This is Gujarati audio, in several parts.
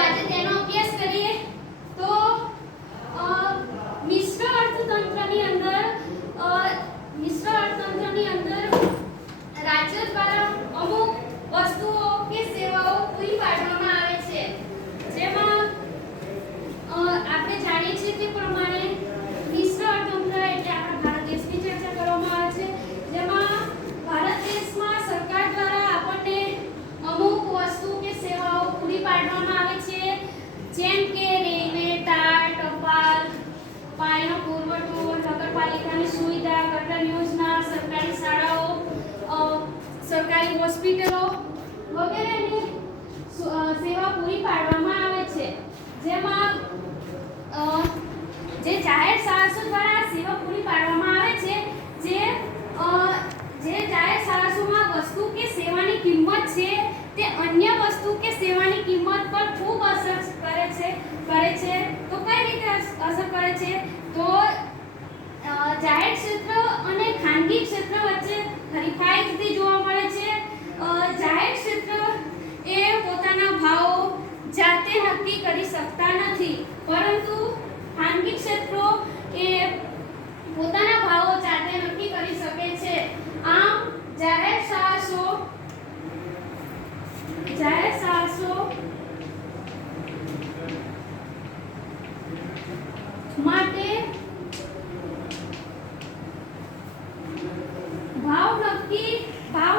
આજે તેનો અભ્યાસ કરીએ તો મિશ્ર અર્થતંત્રની અંદર રાજ્ય દ્વારા અમુક વસ્તુઓ કે સેવાઓ પૂરી પાડવામાં આવે છે, જેમાં આપણે જાણીએ છીએ તે પ્રમાણે મિશ્ર અર્થતંત્ર એટલે આપણા ભારત દેશની ચર્ચા કરવામાં આવે છે, જેમાં ભારત દેશમાં સરકાર દ્વારા આપણને અમુક વસ્તુ કે સેવાઓ પૂરી પાડવામાં આવે છે, જેમ કે રેલવે, તાર, ટપાલ, પાણીનો પુરવઠો, નગરપાલિકાની સુવિધા, ગટર યોજના, સરકારી શાળાઓ, સરકારી હોસ્પિટલો વગેરેની સેવા પૂરી પાડવામાં આવે છે, જેમાં જે જાહેર સાહસો દ્વારા સેવા પૂરી પાડવામાં આવે છે, જે જાહેર સાહસોમાં વસ્તુ કે સેવાની કિંમત છે તે અન્ય વસ્તુ કે સેવાની કિંમત પર ખૂબ અસર કરે છે. તો કઈ રીતે અસર કરે છે? તો જાહેર ક્ષેત્ર અને ખાનગી ક્ષેત્ર વચ્ચે હરીફાઈ થતી જોવા મળે છે. જાહેર ક્ષેત્ર એ પોતાના ભાવો જાતે નક્કી કરી શકતા નથી, પરંતુ ખાનગી ક્ષેત્રો એ પોતાના ભાવો જાતે નક્કી કરી શકે છે. આમ જાહેર સાહસો માટે ભાવ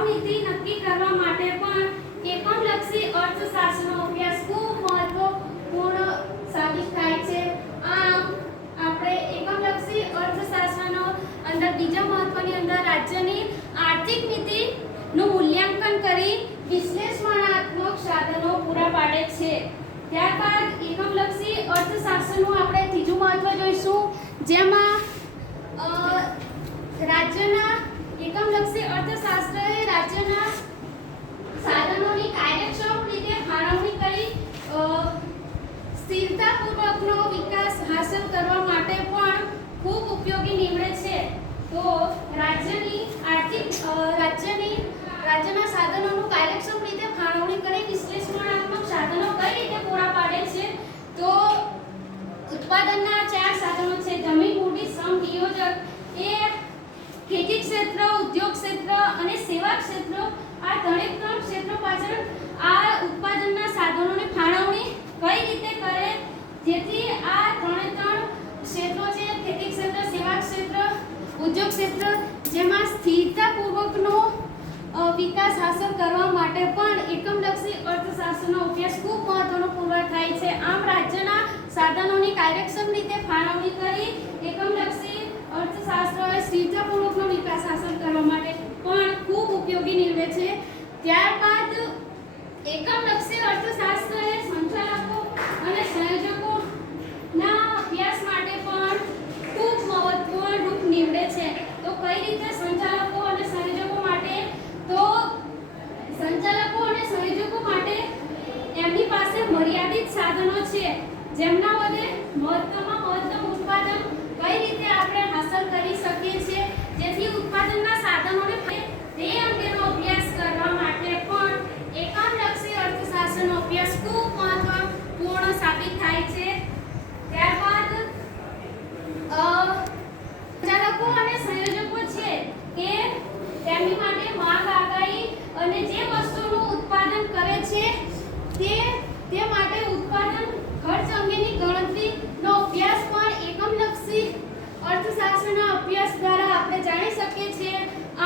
નીતિ નક્કી કરવા માટે પણ એકમલક્ષી અર્થશાસ્ત્રનો અભ્યાસ ખૂબ મહત્વપૂર્ણ સાબિત થાય છે. આમ આપણે એકમલક્ષી અર્થશાસ્ત્રનો અંદર બીજા મહત્વની અંદર રાજ્યની આર્થિક નીતિનું મૂલ્યાંકન કરી વિશ્લેષણાત્મક સાધનો પૂરા પાડે છે. ત્યારબાદ એકમલક્ષી અર્થશાસ્ત્રનું આપણે ત્રીજું મહત્વ જોઈશું, જેમાં રાજ્યના એકમલક્ષી અર્થશાસ્ત્ર એ રાજ્યના સાધનોની કાર્યક્ષમ રીતે ફાળવણી કરી સ્થિરતાપૂર્વકનો વિકાસ હાંસલ કરવા માટે પણ ખૂબ ઉપયોગી નીવડે છે. તો રાજ્યના સાધનોનું કાર્યક્ષમ રીતે ફાળવણી કરી વિશ્લેષણાત્મક સાધનો કઈ રીતે પૂરા પાડે છે? તો ઉત્પાદનના 4 સાધનો છે: જમીન, મૂડી, શ્રમ, નિયોજક. એ ખેતી ક્ષેત્ર, ઉદ્યોગ ક્ષેત્ર અને સેવા ક્ષેત્ર, આ ત્રણ ક્ષેત્રો પાછળ આ ઉત્પાદનના સાધનોની ફાળવણી કઈ રીતે કરે, જેથી આ ત્રણ ક્ષેત્રો છે, ખેતી ક્ષેત્ર, સેવા ક્ષેત્ર, ઉદ્યોગ ક્ષેત્ર, જેમાં સ્થિરતાપૂર્વકનો વિકાસ હાંસલ કરવા માટે પણ એકમલક્ષી અર્થશાસ્ત્રનો અભ્યાસ ખૂબ મહત્વનો પૂરો થાય છે. આમ રાજ્યના સાધનોની કાર્યક્ષમ રીતે ફાળવણી કરી એકમલક્ષી અર્થશાસ્ત્ર સ્થિરતાપૂર્વકનો વિકાસ હાંસલ કરવા માટે પણ ખૂબ ઉપયોગી નીવડે છે. ત્યારબાદ એકમલક્ષી અર્થશાસ્ત્ર એ સંચાલકો અને સંયોજકોના અભ્યાસ માટે પણ ખૂબ મહત્વપૂર્ણ રૂપ નીવડે છે. તો કઈ રીતે સંચાલકો અને સંયોજકો માટે? તો સંચાલકો અને સંયોજકો માટે એમની પાસે મર્યાદિત સાધનો છે, જેમના વડે મહત્તમ ઉત્પાદન કઈ રીતે આપણે હાંસલ કરી શકીએ છીએ, જેથી ઉત્પાદનના સાધનોને તે અંગેનો અભ્યાસ કરવા માટે પણ એકમલક્ષી અર્થશાસ્ત્રનો અભ્યાસ ખૂબ મહત્વપૂર્ણ સાબિત થાય છે. ત્યારબાદ સંચાલકો અને સંયોજકો છે કે તેમની માટે માંગ આગાહી અને જે વસ્તુનું ઉત્પાદન કરે છે તે માટે ઉત્પાદન ખર્ચ અંગેની ગણતરીનો અભ્યાસ પણ એકમલક્ષી અર્થશાસ્ત્રના અભ્યાસ દ્વારા આપણે જાણી શકીએ છીએ.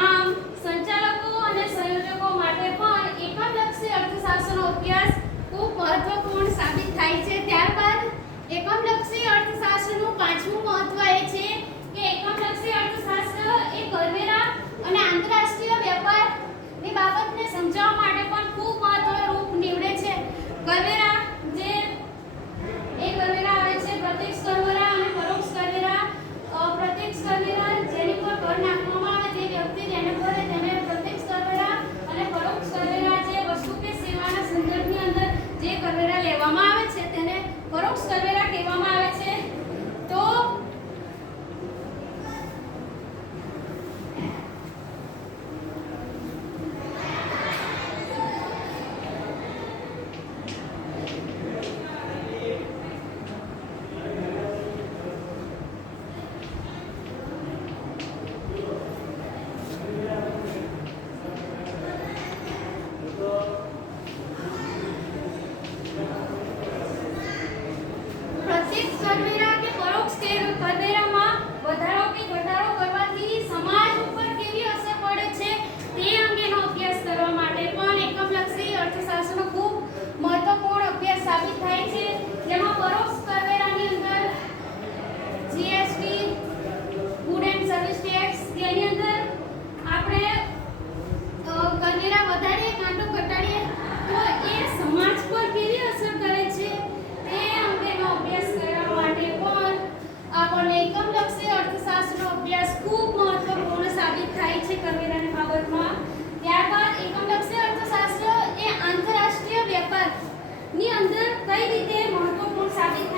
આમ સંચાલકો અને સંયોજકો માટે પણ એકમલક્ષી અર્થશાસ્ત્રનો અભ્યાસ ખૂબ મહત્વપૂર્ણ સાબિત થાય છે. ત્યારબાદ એકમલક્ષી અર્થશાસ્ત્રનું પાંચમું મહત્વ એ છે કે એકમલક્ષી અર્થશાસ્ત્ર એ કરવેરા અને આંતરરાષ્ટ્રીય વેપારની બાબતને સમજાવવા માટે પણ ખૂબ મહત્વરૂપ નીવડે છે. કરવેરા આવે છે પ્રત્યક્ષ કરવેરા અને પરોક્ષ કરવેરા. પ્રત્યક્ષ કરવેરા જેની પર કર નાખવામાં આવે તે વ્યક્તિ જેને ભરે તેને પ્રત્યક્ષ કરવેરા, અને પરોક્ષ કરવેરા જે વસ્તુ કે સેવાના સંદર્ભની અંદર જે કરવેરા લેવામાં આવે છે તેને પરોક્ષ કરવેરા કહેવામાં આવે છે. તો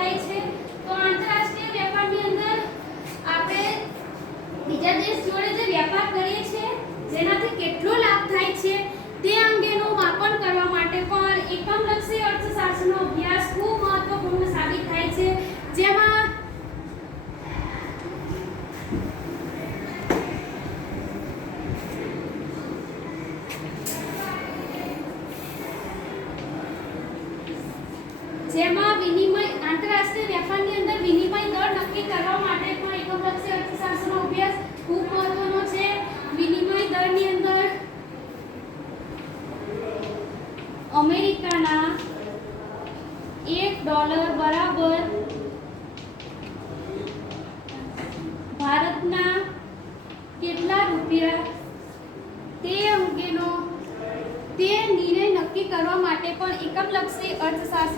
થાય છે. તો આંતરરાષ્ટ્રીય વેપારની અંદર આપણે બીજા દેશ જોડે જે વેપાર કરીએ છીએ જેનાથી કેટલો લાભ થાય છે તે અંગેનું માપન કરવા માટે પણ એકમલક્ષી અર્થશાસ્ત્રનો અભ્યાસ ખૂબ મહત્વપૂર્ણ સાબિત થાય છે. જેમાં વિનિમય આંતરરાષ્ટ્રીય વેપારની અંદર વિનિમય દર નક્કી કરવા માટે પણ એકમલક્ષી અર્થશાસ્ત્રનો અભ્યાસ ખૂબ મહત્વનો છે. વિનિમય દરની અંદર અમેરિકાના $1 બરાબર ભારતના કેટલા રૂપિયા તે નિર્ણય નક્કી કરવા માટે પણ એકમલક્ષી અર્થશાસ્ત્ર